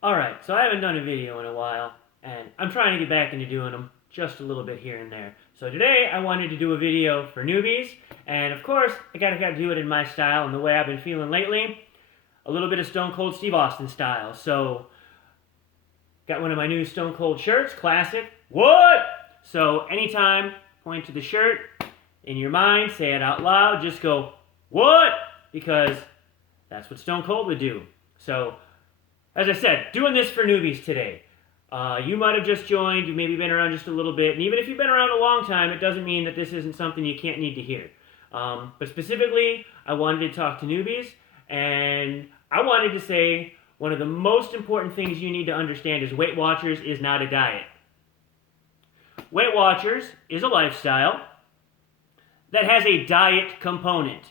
Alright, so I haven't done a video in a while, and I'm trying to get back into doing them just a little bit here and there. So today I wanted to do a video for newbies, and of course, I gotta do it in my style and the way I've been feeling lately. A little bit of Stone Cold Steve Austin style. So, got one of my new Stone Cold shirts, classic. What? So anytime, point to the shirt, in your mind, say it out loud, just go, what? Because that's what Stone Cold would do. So, as I said, doing this for newbies today. You might have just joined, you've maybe been around just a little bit, and even if you've been around a long time, it doesn't mean that this isn't something you can't need to hear. But specifically, I wanted to talk to newbies, and I wanted to say one of the most important things you need to understand is Weight Watchers is not a diet. Weight Watchers is a lifestyle that has a diet component.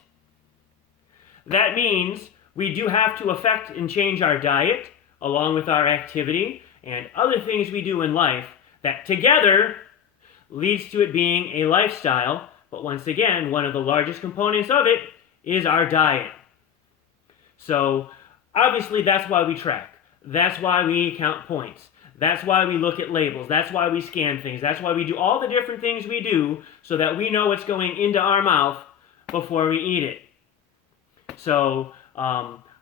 That means we do have to affect and change our diet along with our activity and other things we do in life that together leads to it being a lifestyle. But once again, one of the largest components of it is our diet. So obviously that's why we track. That's why we count points. That's why we look at labels. That's why we scan things. That's why we do all the different things we do so that we know what's going into our mouth before we eat it. So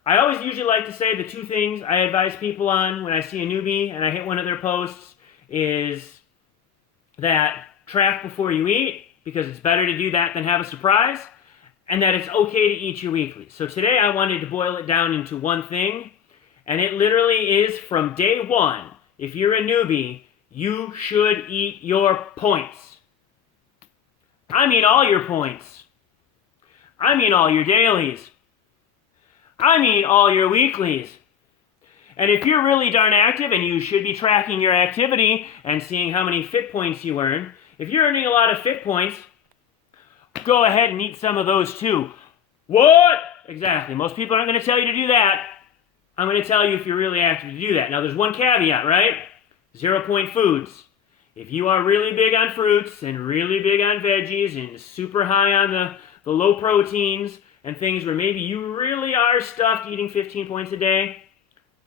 I always usually like to say the two things I advise people on when I see a newbie and I hit one of their posts is that track before you eat, because it's better to do that than have a surprise, and that it's okay to eat your weekly. So today I wanted to boil it down into one thing, and it literally is from day one. If you're a newbie, you should eat your points. I mean all your points. I mean all your dailies. I mean all your weeklies. And if you're really darn active and you should be tracking your activity and seeing how many fit points you earn, if you're earning a lot of fit points, go ahead and eat some of those too. What? Exactly. Most people aren't going to tell you to do that. I'm going to tell you if you're really active to do that. Now there's one caveat, right? 0-point foods. If you are really big on fruits and really big on veggies and super high on the low proteins, and things where maybe you really are stuffed eating 15 points a day,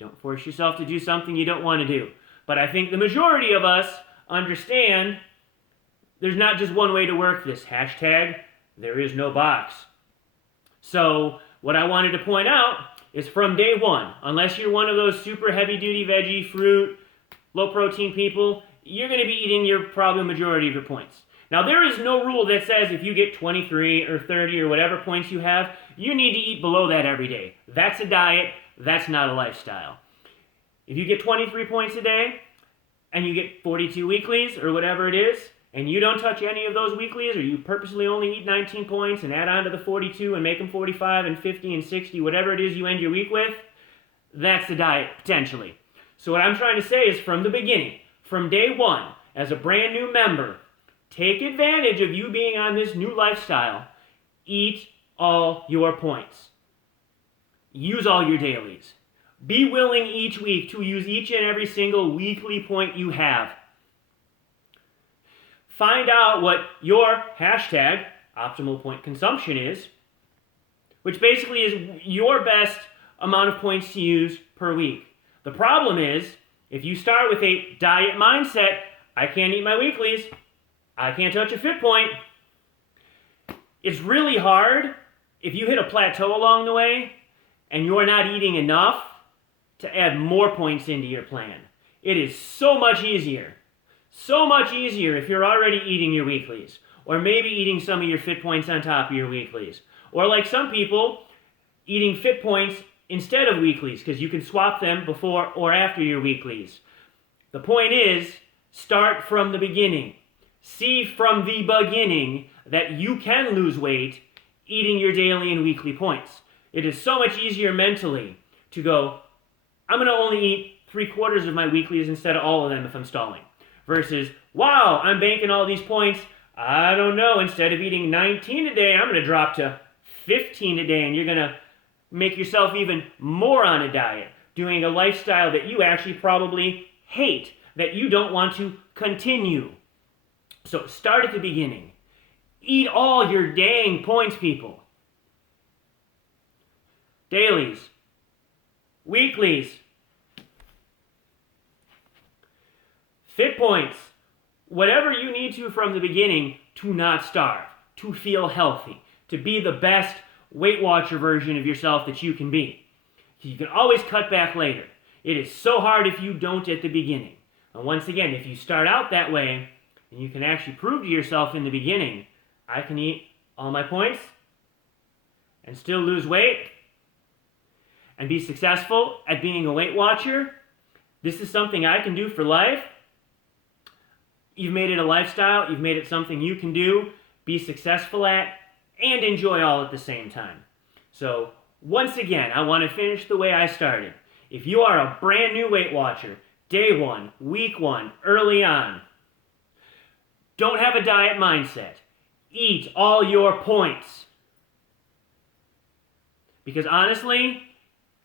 don't force yourself to do something you don't want to do. But I think the majority of us understand there's not just one way to work this. Hashtag, there is no box. So what I wanted to point out is from day one, unless you're one of those super heavy-duty veggie, fruit, low-protein people, you're going to be eating your probably majority of your points. Now, there is no rule that says if you get 23 or 30 or whatever points you have, you need to eat below that every day. That's a diet. That's not a lifestyle. If you get 23 points a day and you get 42 weeklies or whatever it is, and you don't touch any of those weeklies, or you purposely only eat 19 points and add on to the 42 and make them 45 and 50 and 60, whatever it is you end your week with, that's the diet, potentially. So what I'm trying to say is from the beginning, from day one, as a brand new member, take advantage of you being on this new lifestyle. Eat all your points. Use all your dailies. Be willing each week to use each and every single weekly point you have. Find out what your hashtag optimal point consumption is, which basically is your best amount of points to use per week. The problem is, if you start with a diet mindset, I can't eat my weeklies, I can't touch a fit point, it's really hard if you hit a plateau along the way and you're not eating enough to add more points into your plan. It is so much easier if you're already eating your weeklies, or maybe eating some of your fit points on top of your weeklies, or like some people, eating fit points instead of weeklies, because you can swap them before or after your weeklies. The point is, start from the beginning. See from the beginning that you can lose weight eating your daily and weekly points. It is so much easier mentally to go, I'm going to only eat 3/4 of my weeklies instead of all of them if I'm stalling. Versus, wow, I'm banking all these points. I don't know, instead of eating 19 a day, I'm going to drop to 15 a day, and you're going to make yourself even more on a diet, doing a lifestyle that you actually probably hate, that you don't want to continue. So start at the beginning. Eat all your dang points, people. Dailies. Weeklies. Fit points. Whatever you need to from the beginning to not starve, to feel healthy, to be the best Weight Watcher version of yourself that you can be. You can always cut back later. It is so hard if you don't at the beginning. And once again, if you start out that way, and you can actually prove to yourself in the beginning, I can eat all my points and still lose weight and be successful at being a Weight Watcher. This is something I can do for life. You've made it a lifestyle. You've made it something you can do, be successful at, and enjoy all at the same time. So, once again, I want to finish the way I started. If you are a brand new Weight Watcher, day one, week one, early on, don't have a diet mindset. Eat all your points. Because honestly,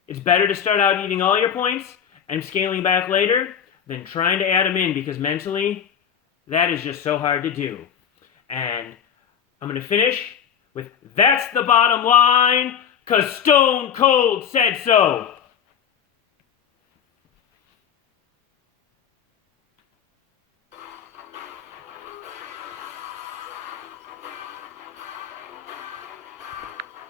it's better to start out eating all your points and scaling back later than trying to add them in, because mentally, that is just so hard to do. And I'm going to finish with, that's the bottom line, 'cause Stone Cold said so.